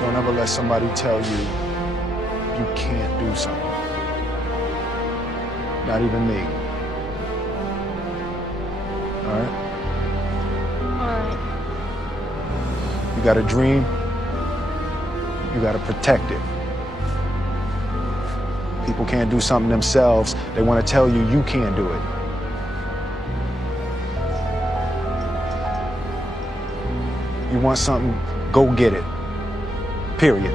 Don't ever let somebody tell you you can't do something. Not even me. All right? Alright. You got a dream, you got to protect it. People can't do something themselves. They want to tell you you can't do it. You want something, go get it. Period.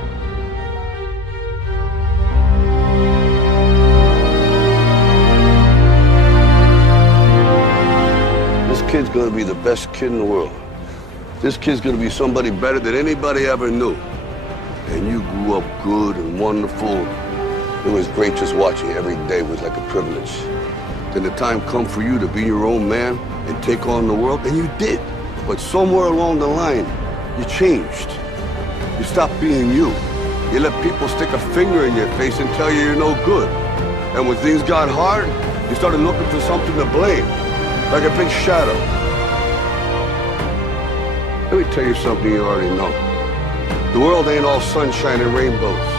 This kid's gonna be the best kid in the world. This kid's gonna be somebody better than anybody ever knew. And you grew up good and wonderful. It was great just watching you every day. It was like a privilege. Then the time come for you to be your own man and take on the world, and you did. But somewhere along the line, you changed. You stopped being you. You let people stick a finger in your face and tell you you're no good. And when things got hard, you started looking for something to blame, like a big shadow. Let me tell you something you already know. The world ain't all sunshine and rainbows.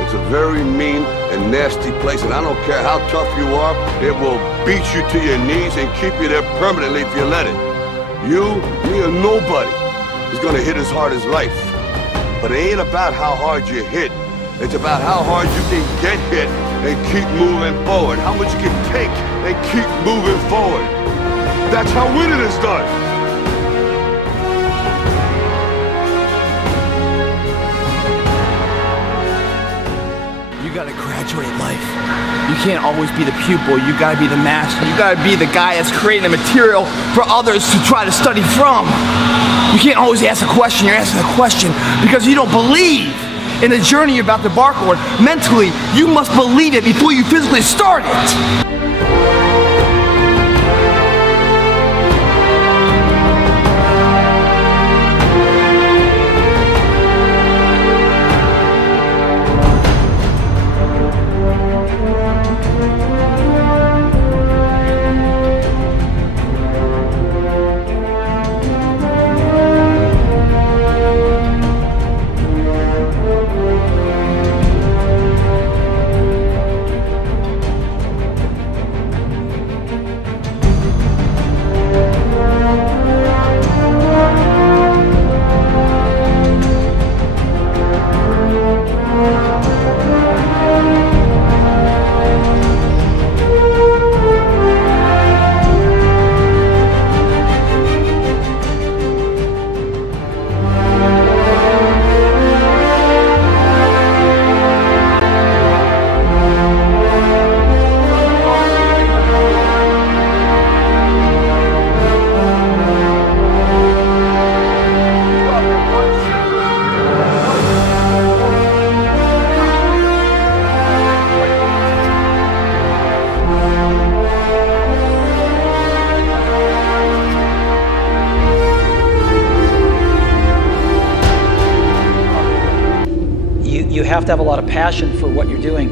It's a very mean and nasty place, and I don't care how tough you are, it will beat you to your knees and keep you there permanently if you let it. You, me, or nobody is gonna hit as hard as life. But it ain't about how hard you hit. It's about how hard you can get hit and keep moving forward. How much you can take and keep moving forward. That's how winning is done. You gotta graduate life. You can't always be the pupil, you gotta be the master. You gotta be the guy that's creating the material for others to try to study from. You can't always ask a question, you're asking a question because you don't believe in the journey you're about to embark on. Mentally, you must believe it before you physically start it. You have to have a lot of passion for what you're doing,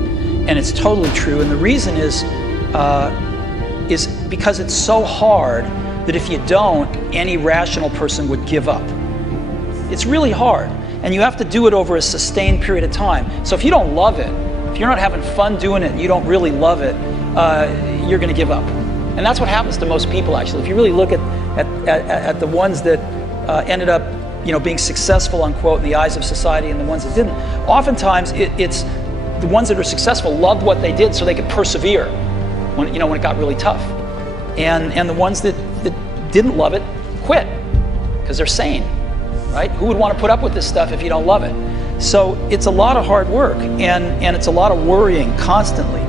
and it's totally true. And the reason is because it's so hard that if you don't, any rational person would give up. It's really hard, and you have to do it over a sustained period of time. So if you don't love it, if you're not having fun doing it, and you don't really love it, you're going to give up. And that's what happens to most people, actually. If you really look at the ones that ended up being successful, unquote, in the eyes of society, and the ones that didn't. Oftentimes, it's the ones that are successful loved what they did so they could persevere when it got really tough. And the ones that didn't love it quit because they're sane, right? Who would want to put up with this stuff if you don't love it? So it's a lot of hard work, and it's a lot of worrying constantly.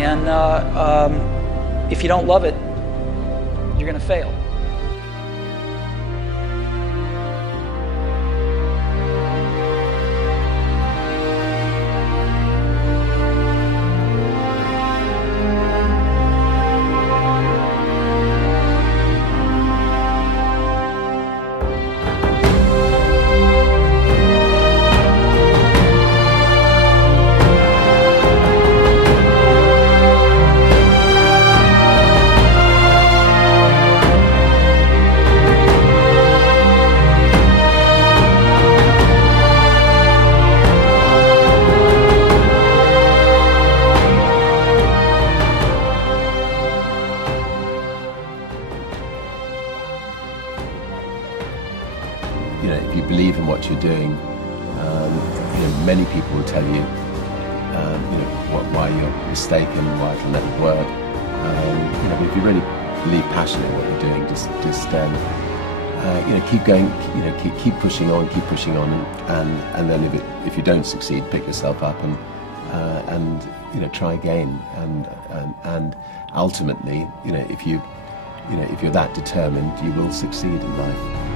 And if you don't love it, you're going to fail. Many people will tell you, why you're mistaken, why it'll never work. But if you really believe passionately in what you're doing, just keep going, keep pushing on, and then if you don't succeed, pick yourself up and try again, and ultimately, if you're that determined, you will succeed in life.